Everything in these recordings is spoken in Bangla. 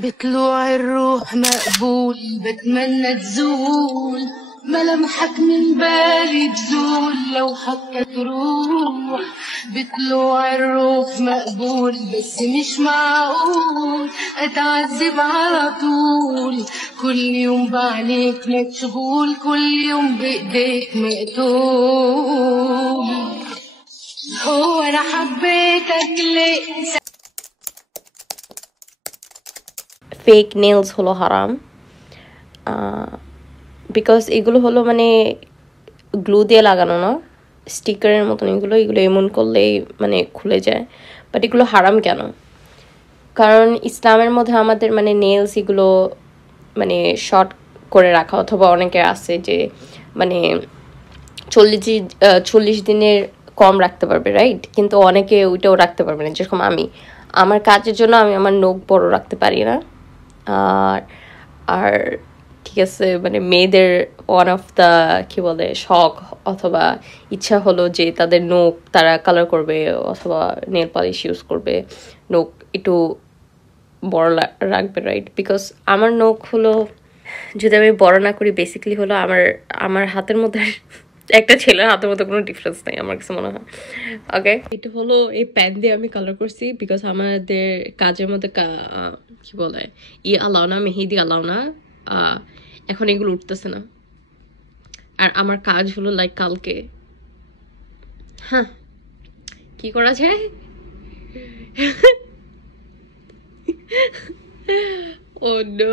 بطلوع الروح مقبول بتمنى تزول ملامحك من بالي تزول لو حتى تروح بطلوع الروح مقبول بس مش معقول اتعذب على طول كل يوم بعينيك مشغول كل يوم بايديك مقتول هو انا حبيتك ليه ফেক নেলস হলো হারাম বিকজ এগুলো হলো মানে গ্লু দিয়ে লাগানো না স্টিকারের মতন এগুলো এমন করলেই মানে খুলে যায় বাট এগুলো হারাম কেন কারণ ইসলামের মধ্যে আমাদের মানে নেলস এগুলো মানে শর্ট করে রাখা অথবা অনেকে আছে যে মানে 40 দিনের কম রাখতে পারবে রাইট কিন্তু অনেকে ওইটাও রাখতে পারবে না যেরকম আমার কাজের জন্য আমি আমার নখ বড় রাখতে পারি না আর আর ঠিক আছে মানে মেয়েদের ওয়ান অফ দ্য কি বলে শখ অথবা ইচ্ছা হলো যে তাদের নখ তারা কালার করবে অথবা নেল পলিশ ইউজ করবে নখ একটু বড় রাখবে রাইট বিকজ আমার নখ হলো যদি আমি বড় না করি বেসিক্যালি হলো আমার হাতের মধ্যে একটা ছেলের হাতের মধ্যে কোনো ডিফারেন্স নেই আমার কাছে মনে হয় ওকে এটা হলো এই প্যান দিয়ে আমি কালার করছি বিকজ আমাদের কাজের মধ্যে কি বলে আলাও না মেহেদি আলাও না এখন এগুলো উঠতেছে না আর আমার কাজ হলো লাইক কালকে হ্যাঁ কি করা যায় ও নো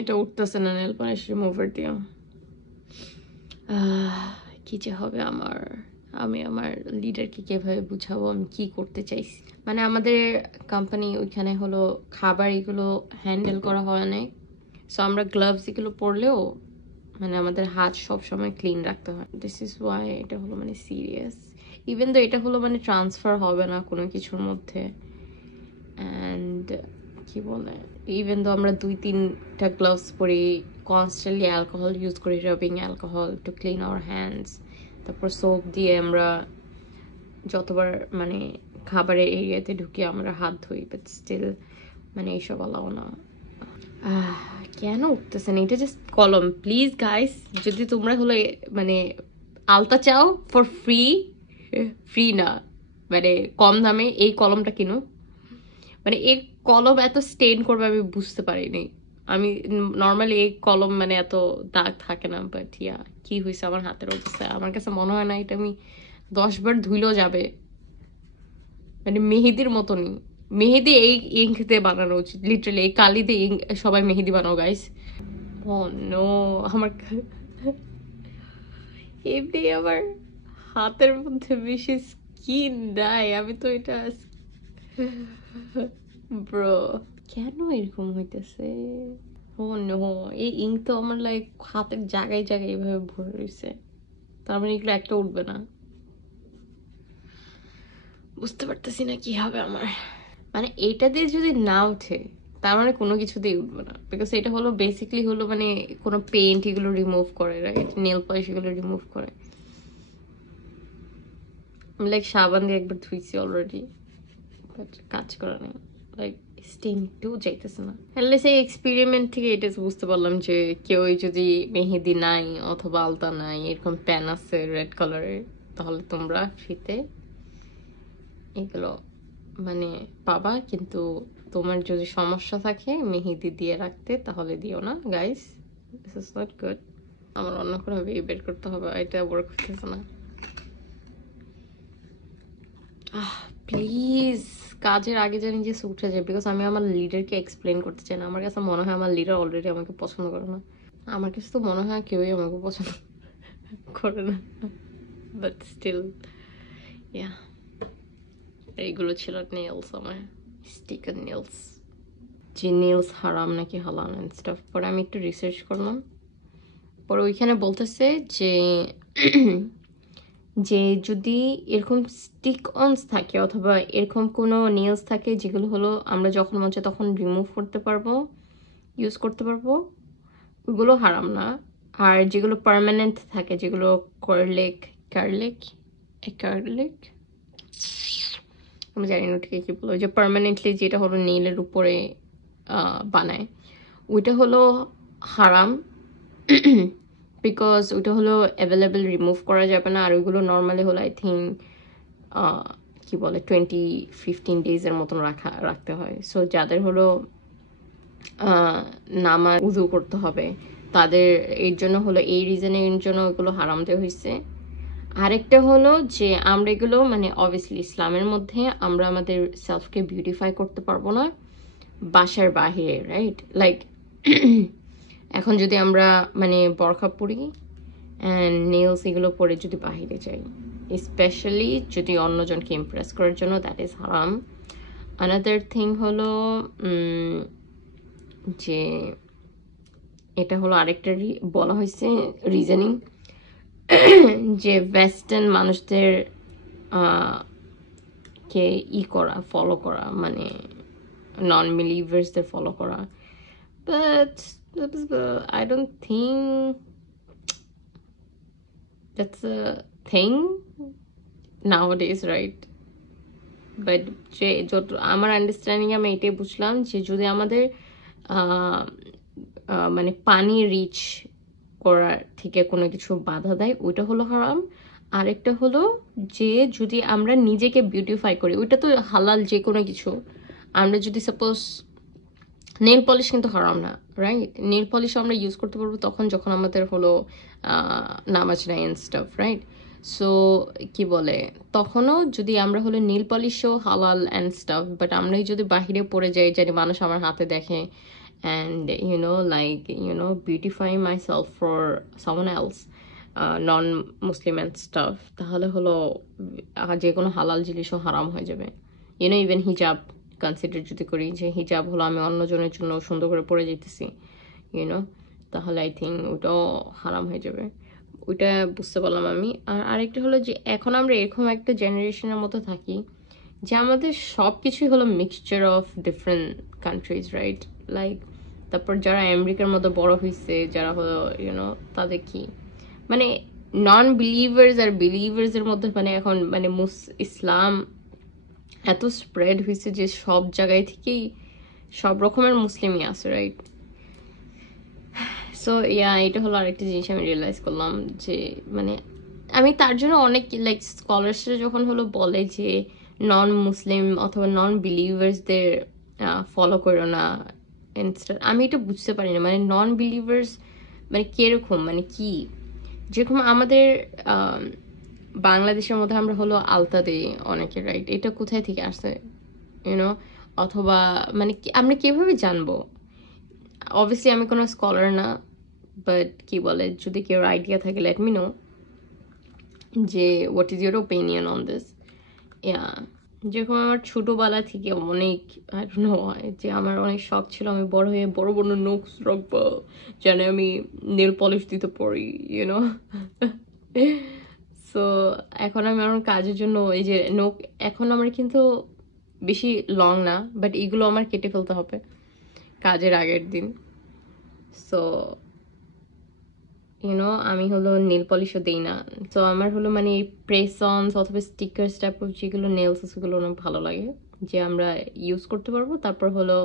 এটা উঠতেছে না নেল পলিশ রিমুভার দিয়ে কি যে হবে আমি আমার লিডারকে কিভাবে বুঝাবো আমি কি করতে চাইছি মানে আমাদের কোম্পানি ওইখানে হলো খাবার এগুলো হ্যান্ডেল করা হয় অনেক সো আমরা গ্লাভস এগুলো পরলেও মানে আমাদের হাত সব সময় ক্লিন রাখতে হয় দিস ইজ ওয়াই এটা হলো মানে সিরিয়াস ইভেন তো এটা হলো মানে ট্রান্সফার হবে না কোনো কিছুর মধ্যে অ্যান্ড কি বলে ইভেন তো আমরা 2-3টা গ্লাভস পরি কনস্ট্যান্টলি অ্যালকোহল ইউজ করি rubbing alcohol to clean our hands তারপর সোপ দিয়ে আমরা যতবার মানে খাবারের এরিয়াতে ঢুকি আমরা হাত ধুই বাট স্টিল মানে এইসব আলাও না কেন উঠতেছে না এটা জাস্ট কলম প্লিজ গাইস যদি তোমরা হলো মানে আলতা চাও ফর ফ্রি না মানে কম দামে এই কলমটা কিনো মানে এই কলম এত স্টেন করবে আমি বুঝতে পারিনি আমি নর্মালি এই কলম মানে এত দাগ থাকে না বাট ইয়া কি হয়েছে আমার হাতের অবস্থা আমার কাছে মনে হয় না এটা আমি 10 বার ধুইলেও যাবে মানে মেহেদির মতনই মেহেদি এই ইঙ্ক দিয়ে বানানো উচিত লিটারালি এই কালি দিয়ে ইঙ্ক সবাই মেহেদি বানাও গাইস ও নো আমার এমনি আমার হাতের মধ্যে বেশি স্কিন নাই আমি তো এটা ব্রো কেন এরকম হইতেছে ও নো এই ইঙ্ক তো আমার লাইক হাতের জায়গায় জায়গায় এইভাবে ভরে রয়েছে তার মানে এগুলো একটা উঠবে না বুঝতে পারতেছি না কি হবে আমার মানে এটা দিয়ে যদি না উঠে তার মানে কোনো কিছুতেই উঠবে না, বিকজ এটা হলো বেসিকলি হলো মানে কোনো পেইন্ট এগুলো রিমুভ করে, রাইট? নেল পলিশ এগুলো রিমুভ করে। আমি লাইক সাবান দিয়ে একবার ধুইছি অলরেডি, বাট কাজ করে না, লাইক স্টেন একটু যাইতেছে না। তাহলে সেই এক্সপেরিমেন্ট থেকে এটা বুঝতে পারলাম যে কেউ যদি মেহেদি নাই অথবা আলতা নাই, এরকম প্যান আছে রেড কালারের, তাহলে তোমরা ফ্রিতে এগুলো মানে পাবা। কিন্তু তোমার যদি সমস্যা থাকে মেহেদি দিয়ে রাখতে, তাহলে দিও না guys, this is not good. আমার অন্য কোনো ওয়ে বের করতে হবে, এটা ওয়ার্ক করতেছে না। প্লিজ কাজের আগে জানি যে উঠে যায়, বিকজ আমি আমার লিডারকে এক্সপ্লেন করতে চাই না। আমার কাছে মনে হয় আমার লিডার অলরেডি আমাকে পছন্দ করে না। আমার কাছে তো মনে হয় কেউই আমাকে পছন্দ করে না, বাট স্টিল ইয়া। এইগুলো ছিল নেলস, আমার স্টিকার নেলস। যে নেলস হারাম নাকি হালাল এন্ড স্টাফ, পরে আমি একটু রিসার্চ করলাম, পরে ওইখানে বলতেছে যে যে যদি এরকম স্টিক অনস থাকে অথবা এরকম কোনো নেলস থাকে যেগুলো হলো আমরা যখন মন চায় তখন রিমুভ করতে পারবো, ইউজ করতে পারবো, ওগুলো হারাম না। আর যেগুলো পার্মানেন্ট থাকে, যেগুলো কার্লিক কার্লিক কার্লিক আমি জানি না ঠিক কি বলো, যে পার্মানেন্টলি যেটা হলো নেইলের উপরে বানায়, ওইটা হলো হারাম, বিকজ ওইটা হলো অ্যাভেলেবেল, রিমুভ করা যাবে না। আর ওইগুলো নর্মালি হলো আই থিঙ্ক কি বলে 20-15 ডেজের মতন রাখতে হয়। সো যাদের হলো নামাজ উযু করতে হবে তাদের এর জন্য হলো, এই রিজনের জন্য ওইগুলো হারাম দেওয়া হয়েছে। আরেকটা হলো যে আমরা এগুলো মানে অবভিয়াসলি ইসলামের মধ্যে আমরা আমাদের সেলফকে বিউটিফাই করতে পারবো না বাসার বাহিরে, রাইট? লাইক এখন যদি আমরা মানে বরখা পরি অ্যান্ড নেলস এগুলো পরে যদি বাহিরে যাই, স্পেশালি যদি অন্যজনকে ইমপ্রেস করার জন্য, দ্যাট ইজ হারাম। আনাদার থিং হলো যে এটা হলো আরেকটা বলা হয়েছে রিজনিং, যে ওয়েস্টার্ন মানুষদের কে করা, ফলো করা, মানে নন বিলিভার্সদের ফলো করা। But I don't think that's a thing nowadays, right? But যে যত আমার আন্ডারস্ট্যান্ডিং আমি এটাই বুঝলাম যে যদি আমাদের মানে পানি রিচ করার থেকে কোনো কিছু বাধা দেয়, ওইটা হলো হারাম। আরেকটা হলো যে যদি আমরা নিজেকে বিউটিফাই করি, ওইটা তো হালাল যে কোনো কিছু। আমরা যদি সাপোজ নেল পলিশ কিন্তু হারাম না, রাইট? নেল পলিশ আমরা ইউজ করতে পারবো তখন যখন আমাদের হলো নামাজ নাই এন্ড স্টাফ, রাইট? সো কি বলে, তখনও যদি আমরা হলো নেল পলিশও হালাল অ্যান্ড স্টাফ, বাট আমরাই যদি বাহিরে পড়ে যাই, জানি মানুষ আমার হাতে দেখে and beautifying myself for someone else, non-Muslim and stuff, তাহলে হলো যে কোনো হালাল জিনিসও হারাম হয়ে যাবে। ইভেন হিজাব কনসিডার যদি করি, যে হিজাব হলো আমি অন্যজনের জন্য সুন্দর করে পরে যেতেছি, তাহলে আই থিঙ্ক ওটাও হারাম হয়ে যাবে। ওইটা বুঝতে পারলাম আমি। আর আরেকটা হলো যে এখন আমরা এরকম একটা জেনারেশনের মতো থাকি যে আমাদের সব কিছুই হলো mixture of different countries, right? Like তারপর যারা আমেরিকার মতো বড় হয়েছে, যারা হলো তাদের কি মানে নন বিলিভার্স আর বিলিভার্স এর মধ্যে মানে এখন মানে ইসলাম এত স্প্রেড হয়েছে যে সব জায়গায় থেকেই সব রকমের মুসলিমই আছে, রাইট? সো এটা হলো আরেকটা জিনিস আমি রিয়েলাইজ করলাম যে মানে আমি তার জন্য অনেক লাইক স্কলার্সরা যখন হলো বলে যে নন মুসলিম অথবা নন বিলিভার্সদের ফলো করো না, আমি এটা বুঝতে পারি না। মানে নন বিলিভার্স মানে কিরকম, মানে কি? যেরকম আমাদের বাংলাদেশের মধ্যে আমরা হলো আলতা দিই অনেকে, রাইট? এটা কোথায় থেকে আসছে অথবা মানে আমরা কিভাবে জানবো? অবভিয়াসলি আমি কোনো স্কলার না, বাট কি বলে, যদি কেউ আইডিয়া থাকে লেট মি নো যে what is your opinion on this. যেরকম আমার ছোটবেলা থেকে অনেক হয় যে আমার অনেক শখ ছিল আমি বড় হয়ে বড় বড় নোকস রাখবো, যেন আমি নেল পলিশ দিতে পারি, সো এখন আমি আমার কাজের জন্য এই যে নোক, এখন আমার কিন্তু বেশি লং না, বাট এইগুলো আমার কেটে ফেলতে হবে কাজের আগের দিন। সো ইউনো আমি হলো নেল পলিশও দিই না। তো আমার হলো মানে এই প্রেসন্স অথবা স্টিকার টাইপ অফ যেগুলো নেলস আছে সেগুলো অনেক ভালো লাগে, যে আমরা ইউজ করতে পারবো, তারপর হলো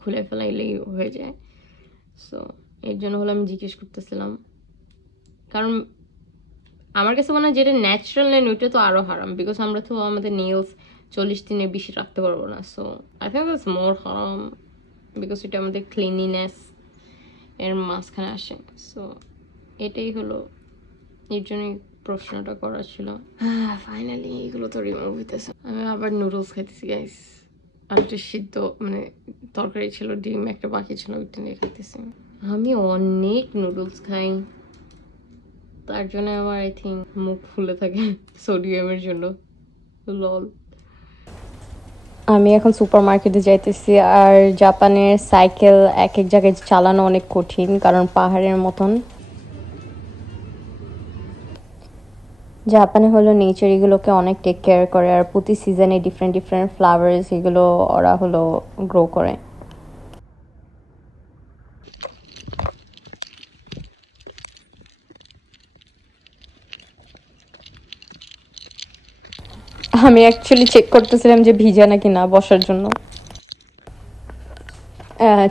খুলে ফেলাইলেই হয়ে যায়। সো এর জন্য হলো আমি জিজ্ঞেস করতেছিলাম, কারণ আমার কাছে মনে হয় যেটা ন্যাচারাল নেন ওইটা তো আরো হারাম, বিকজ আমরা তো আমাদের নেলস 40 দিনের বেশি রাখতে পারবো না। So I think it's more হারাম, বিকজ এটা আমাদের ক্লিনিনেস এর মাঝখানে আসে। সো এটাই হলো, এর জন্যই প্রশ্নটা করা ছিল। ফাইনালি এগুলো তো রিমুভ হইতেছে। আমি আবার নুডলস খাইতেছি গাইস, আর একটা সিদ্ধ মানে তরকারি ছিল, ডিম একটা বাকি ছিল, ওইটা নিয়ে খাইতেছি। আমি অনেক নুডলস খাই, তার জন্য আমার আই থিঙ্ক মুখ ফুলে থাকে সোডিয়ামের জন্য। লল। আমি এখন সুপার মার্কেটে যাইতেছি, আর জাপানের সাইকেল এক এক জায়গায় চালানো অনেক কঠিন, কারণ পাহাড়ের মতন। জাপানে হলো নেচার এগুলোকে অনেক টেক কেয়ার করে, আর প্রতি সিজনে ডিফারেন্ট ডিফারেন্ট ফ্লাওয়ার্স এগুলো ওরা হলো গ্রো করে। আমি অ্যাকচুয়ালি চেক করতেছিলাম যে ভিজা নাকি না বসার জন্য।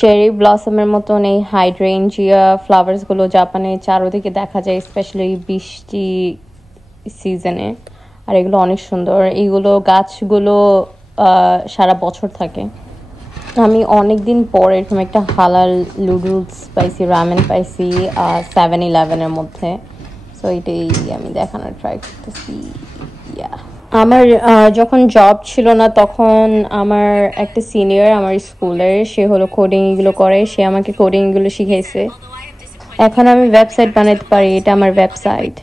চেরি ব্লসমের মতন এই হাইড্রেঞ্জিয়া ফ্লাওয়ার্সগুলো জাপানে চারোদিকে দেখা যায়, স্পেশালি বৃষ্টি সিজনে। আর এগুলো অনেক সুন্দর, এইগুলো গাছগুলো সারা বছর থাকে। আমি অনেক দিন পর এরকম একটা হালাল নুডলস পাইছি, রামেন পাইছি 7-11-এর মধ্যে। সো এটাই আমি দেখানোর ট্রাই করতেছি। আমার যখন জব ছিল না তখন আমার একটা সিনিয়র আমার স্কুলের, সে হলো কোডিং এগুলো করে, সে আমাকে কোডিং এগুলো শিখাইছে। এখন আমি ওয়েবসাইট বানাতে পারি, এটা আমার ওয়েবসাইট।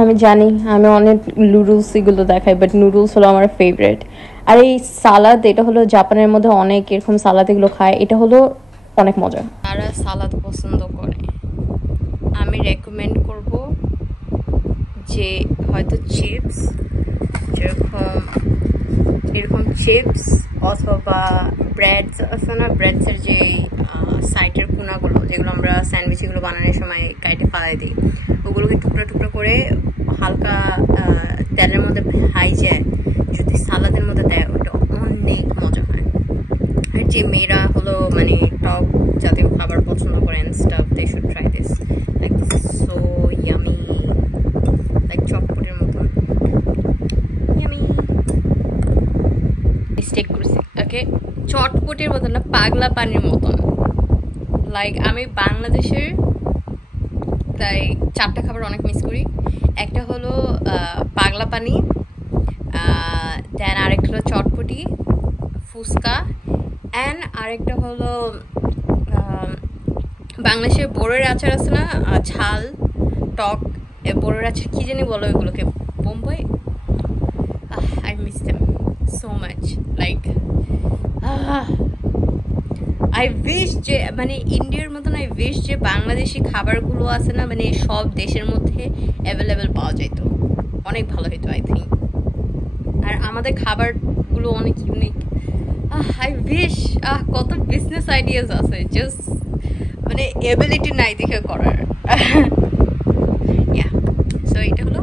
আমি জানি আমি অনেক নুডলস এগুলো দেখাই, বাট নুডলস হলো আমার ফেভারিট। আর এই সালাদ, এটা হলো জাপানের মধ্যে অনেক এরকম সালাদ এগুলো খায়, এটা হলো অনেক মজা। যারা সালাদ পছন্দ করে আমি রেকমেন্ড করব যে হয়তো চিপস, যেরকম এরকম চিপস অথবা ব্রেডস আছে না, ব্রেডসের যে সাইডের কোনাগুলো যেগুলো আমরা স্যান্ডউইচ এগুলো বানানোর সময় কাইটে ফালাই দিই, ওগুলোকে টুকরা টুকরা করে হালকা তেলের মধ্যে ভাইজে যদি সালাদের মধ্যে দেয়, ওটা অনেক মজা হয়। আর যে মেয়েরা হলো মানে টক জাতীয় খাবার পছন্দ করেন stuff, they should try this. Like this is so yummy, like চটপটের মতন ইয়ামি। মিস্টেক করছি, ওকে, চটপটের মতন না, পাগলা পানির মতন। লাইক আমি বাংলাদেশের তাই 4টা খাবার অনেক মিস করি। একটা হলো পাগলা পানি, দেন আরেকটা হলো চটপটি, ফুচকা, অ্যান্ড আরেকটা হলো বাংলাদেশের বড়ের আচার আছে না, ঝাল টক বড়ের আচার, কি জানি বলো এগুলোকে, Bombay. I miss them so much. Like I wish যে মানে ইন্ডিয়ার মতন আই উইশ যে বাংলাদেশি খাবারগুলো আছে না মানে সব দেশের মধ্যে অ্যাভেলেবেল পাওয়া যেত, অনেক ভালো হতো আই থিঙ্ক। আর আমাদের খাবারগুলো অনেক ইউনিক। আই উইশ কত বিজনেস আইডিয়াস আছে, জাস্ট মানে এবিলিটি নাই দেখে করার। ইয়া, সো এটা হলো